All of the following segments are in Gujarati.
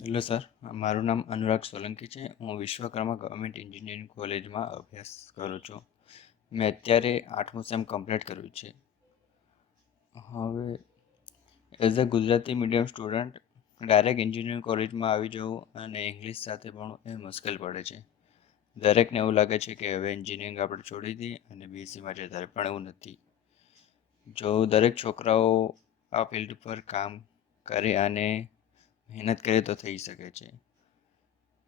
હેલો સર, મારું નામ અનુરાગ સોલંકી છે. હું વિશ્વકર્મા ગવર્મેન્ટ એન્જિનિયરિંગ કોલેજમાં અભ્યાસ કરું છું. મેં અત્યારે 8મું સેમ કમ્પ્લીટ કર્યું છે. હવે as a Gujarati medium student direct engineering કોલેજમાં આવી જવું અને ઇંગ્લિશ સાથે ભણવું એ મુશ્કેલ પડે છે. દરેકને એવું લાગે છે કે હવે એન્જિનિયરિંગ આપણે છોડી દઈએ અને બીએસસીમાં જતા રહે, પણ એવું નથી. જો દરેક છોકરાઓ આ ફિલ્ડ પર કામ કરે અને મહેનત કરે તો થઈ શકે છે.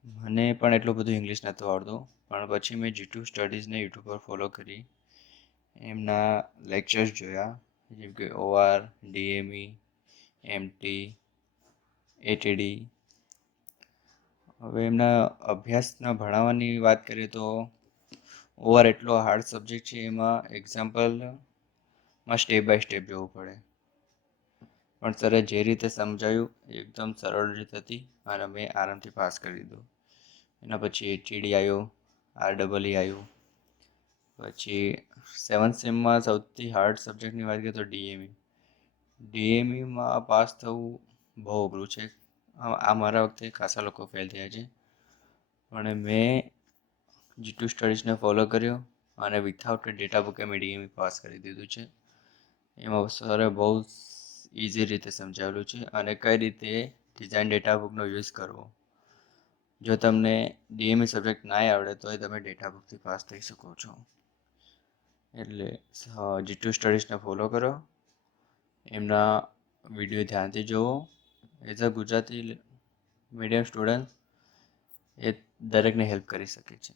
મને પણ એટલું બધું ઇંગ્લિશ નહોતું આવડતું, પણ પછી મેં GTU સ્ટડીઝને યુટ્યુબ પર ફોલો કરી, એમના લેક્ચર્સ જોયા, જેમ કે OR, DME, MT, ATD. હવે એમના અભ્યાસના ભણાવવાની વાત કરીએ તો OR એટલો હાર્ડ સબ્જેક્ટ છે, એમાં એક્ઝામ્પલમાં સ્ટેપ બાય સ્ટેપ જોવું પડે. પણ સરે જે રીતે સમજાવ્યું એકદમ સરળ રીત હતી અને મેં આરામથી પાસ કરી દીધું. એના પછી ATD આવ્યું, REE આવ્યું. પછી 7th સેમમાં સૌથી હાર્ડ સબ્જેક્ટની વાત કરીએ તો DMEમાં પાસ થવું બહુ અઘરું છે. આ મારા વખતે ખાસા લોકો ફેલ થયા છે, પણ મેં GTU સ્ટડીઝને ફોલો કર્યો અને વિથઆઉટ ડેટા બુકે મેં DME પાસ કરી દીધું છે. એમાં સરે બહુ ઇઝી રીતે સમજાવેલું છે અને કઈ રીતે ડિઝાઇન ડેટા બુકનો યુઝ કરવો. જો તમને DME સબ્જેક્ટ ના આવડે તો તમે ડેટા બુકથી પાસ થઈ શકો છો. એટલે GTU સ્ટડીઝને ફોલો કરો, એમના વિડીયો ધ્યાનથી જુઓ. As a Gujarati medium student એ દરેકને હેલ્પ કરી શકે છે.